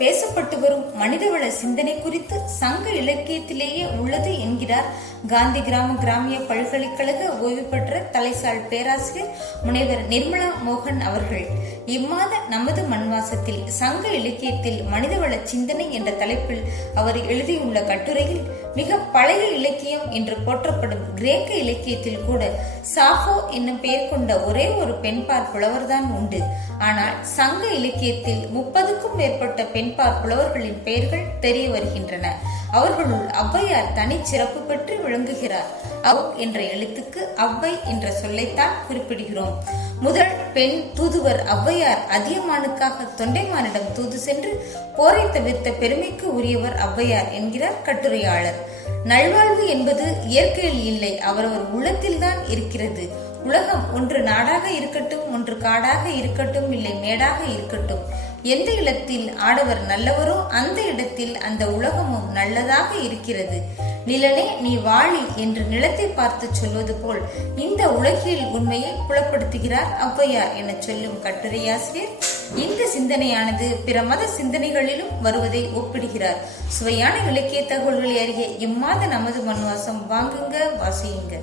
பேசப்பட்டு வரும் மனிதவள சிந்தனை குறித்து சங்க இலக்கியத்திலேயே உள்ளது என்கிறார் காந்தி கிராமிய பல்கலைக்கழக ஓய்வு பெற்ற தலைசால் பேராசிரியர் முனைவர் நிர்மலா மோகன் அவர்கள். இம்மாத நமது மண்வாசத்தில் சங்க இலக்கியத்தில் மனிதவள சிந்தனை என்ற தலைப்பில் அவர் எழுதியுள்ள கட்டுரையில், மிக பழைய இலக்கியம் என்று போற்றப்படும் கிரேக்க இலக்கியத்தில் கூட சாஃபோ என்னும் பெயர் கொண்ட ஒரே ஒரு பெண்பார் புலவர்தான் உண்டு. ஆனால் சங்க இலக்கியத்தில் 30க்கும் மேற்பட்ட பெண்பார் புலவர்களின் பெயர்கள் தெரிய வருகின்றன. அவர்களுள் ஔவையார் தனி சிறப்பு பெற்று விளங்குகிறார். அவ் என்ற எழுத்துக்கு ஔவை என்ற சொல்லைத்தான் குறிப்பிடுகிறோம். முதல் பெண் தூதுவர் ஔவையார் அதியமானுக்காக தொண்டைமானிடம் தூது சென்று போரை தவிர்த்த பெருமைக்கு உரியவர் ஔவையார் என்கிறார் கட்டுரையாளர். நல்வாழ்வு என்பது இயற்கையில் இல்லை, அவரவர் உள்ளத்தில்தான் இருக்கிறது. உலகம் ஒன்று நாடாக இருக்கட்டும், ஒன்று காடாக இருக்கட்டும், இல்லை மேடாக இருக்கட்டும், எந்த இடத்தில் ஆடவர் நல்லவரோ அந்த இடத்தில் அந்த உலகமும் நல்லதாக இருக்கிறது. நிலனே நீ வாழி என்று நிலத்தை பார்த்து சொல்வது போல் இந்த உலகியல் உண்மையை புலப்படுத்துகிறார் ஔவையார் என சொல்லும் கட்டுரையாசிரியர் இந்த சிந்தனையானது பிற மத சிந்தனைகளிலும் வருவதை ஒப்பிடுகிறார். சுவையான இலக்கிய தகவல்களை அறிய இம்மாத நமது மண்வாசம் வாங்குங்க, வாசியுங்க.